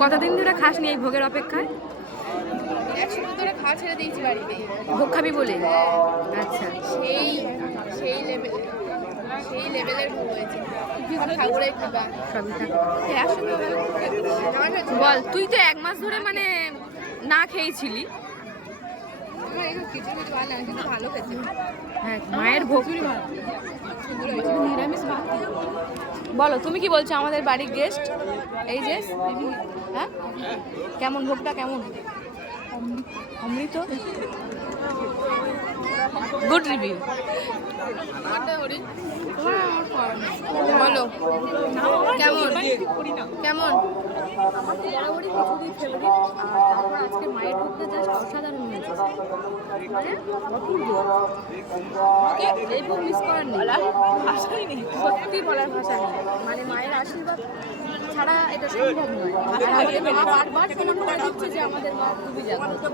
কতদিন ধরে খাস নি এই ভোগের অপেক্ষায়? 1 সপ্তাহ ধরে খাওয়া ছেড়ে দিয়েছি বাড়িতে। ভোগ খাবি বলে? আচ্ছা, সেই সেই লেভেলের ভোগ হয়েছে। ঠাকুরের কৃপা। সবই থাকে। বল, তুই তো 1 মাস ধরে মানে না খেয়েছিলি। আমার এখানে খিচুড়ি ভালো লাগে, কিন্তু ভালো খেতে। হ্যাঁ, মায়ের ভোগ নিরামিষ ভাত। বলো, তুমি কি বলছো? আমাদের বাড়ির গেস্ট এই যে, হ্যাঁ কেমন ভোগটা? কেমন? অমৃত। Good review. বলো কেমন কেমন? বরাবরই খিচুড়ি ফেভারিট। তারপর আজকে মায়ের ভোগটা জাস্ট অসাধারণ হয়েছে। মানে অপূর্ব। এই ভোগ মিস করার নেই, ভাষাই নেই, সত্যি বলার ভাষা নেই। মানে মায়ের আশীর্বাদ ছাড়া এটা সম্ভব নয়। আর আমাদের মা বারবার প্রমাণ করে দিচ্ছে যে আমাদের মা খুবই জাগ্রত।